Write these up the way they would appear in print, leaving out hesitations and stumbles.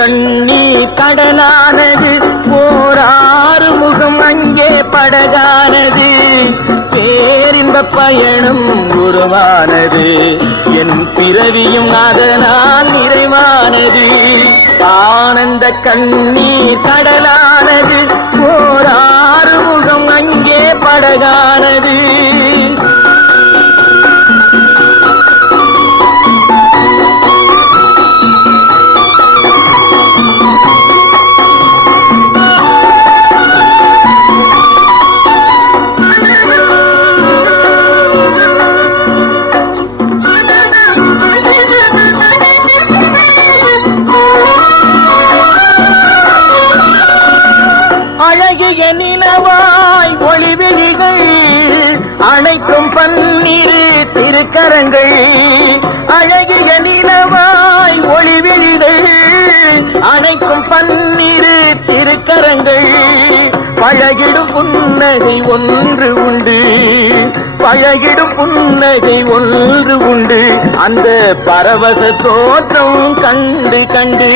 கண்ணீர் கடலானது, ஓராறு முகம் அங்கே படகானது. பேரின்ப பயணம் உருவானது, என் பிறவியும் அதனால் நிறைவானது. ஆனந்த கண்ணீர் கடலானது, ஓராறு முகம் அங்கே படகானது. அழகிய நிலவாய் ஒளிவெளிகள் அனைத்தும் பன்னீர் திருக்கரங்கள். அழகிய நிலவாய் ஒளிவெளிகள் அனைத்தும் பன்னீர் திருக்கரங்கள். பழகிடும் புன்னகை ஒன்று உண்டு, பழகிடும் புன்னகை ஒன்று உண்டு. அந்த பரவச தோற்றம் கண்டு கண்டு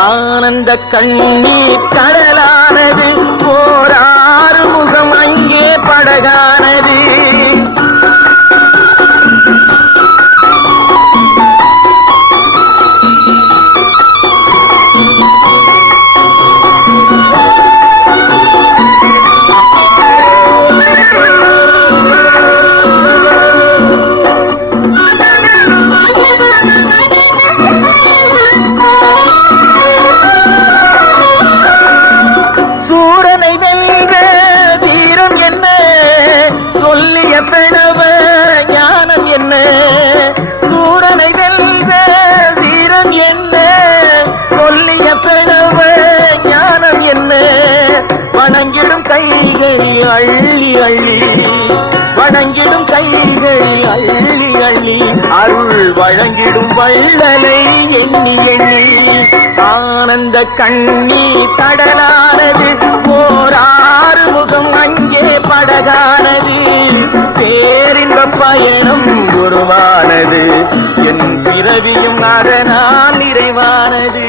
ஆனந்த கண்ணீர் கடலானது, ஓராறு முகம் அங்கே படகானது. வணங்கிடும் கைகளை அள்ளி அள்ளி, வணங்கிடும் கைகளை அள்ளி அள்ளி, அருள் வழங்கிடும் வள்ளலை எண்ணி எண்ணி. ஆனந்த கண்ணீர் கடலானது, ஓராறு முகம் அங்கே படகானது. பேரின்ப பயணம் உருவானது, என் பிறவியும் அதனால் நிறைவானது.